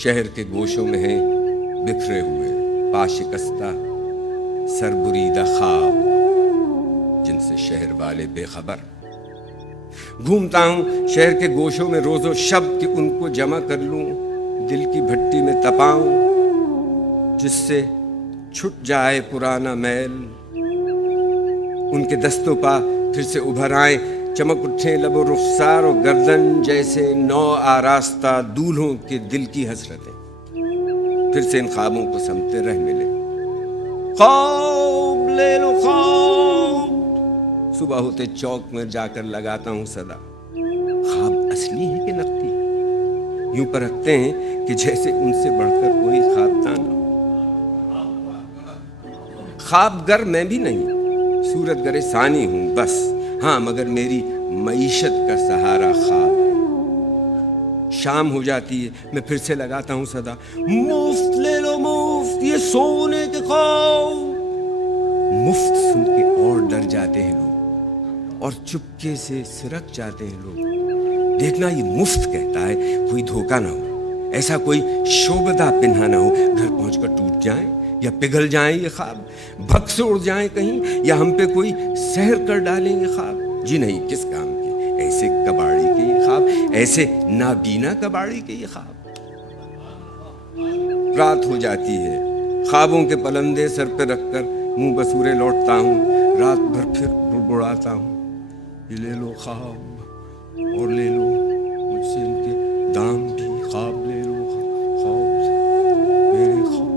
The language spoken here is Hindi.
शहर के गोशों में हैं बिखरे हुए पाशिकस्ता सरबुरीदा ख्वाब, जिनसे शहर वाले बेखबर। घूमता हूँ शहर के गोशों में रोज़ो शब कि उनको जमा कर लूँ, दिल की भट्टी में तपाऊँ जिससे छुट जाए पुराना मैल। उनके दस्तों पा फिर से उभर आए, चमक उठे लबो रुखसार और गर्दन जैसे नौ आरास्ता दूल्हों के दिल की हसरतें। फिर से इन ख्वाबों को समते रह मिले। ख्वाब ले लो ख्वाब, सुबह होते चौक में जाकर लगाता हूँ सदा। ख्वाब असली है कि नकली, यूं परखते हैं कि जैसे उनसे बढ़कर कोई ख्वाबदान हो। ख्वाबगर मैं भी नहीं, सूरत गरे सानी हूँ बस, हाँ मगर मेरी मईशत का सहारा ख्वाब है। शाम हो जाती है, मैं फिर से लगाता हूँ सदा। मुफ्त ले लो मुफ्त ये सोने के ख्वाब। मुफ्त सुन के और डर जाते हैं लोग और चुपके से सिरक जाते हैं लोग। देखना ये मुफ्त कहता है, कोई धोखा ना हो, ऐसा कोई शोभदा पिन्हा ना हो, घर पहुंचकर टूट जाए या पिघल जाए ये ख्वाब, भग से उड़ जाए कहीं, या हम पे कोई सहर कर डालेंगे ख्वाब। जी नहीं, किस काम के ऐसे कबाड़ी के ये ख्वाब, ऐसे नाबीना कबाड़ी के ये ख्वाब। रात हो जाती है, ख्वाबों के पलंदे सर पे रखकर मुंह बसूरे लौटता हूँ। रात भर फिर बुड़बुड़ाता हूँ, ये ले लो ख्वाब और ले लो मुझसे इनके दाम भी। ख्वाब ले लो ख्वाब मेरे ख्वाब।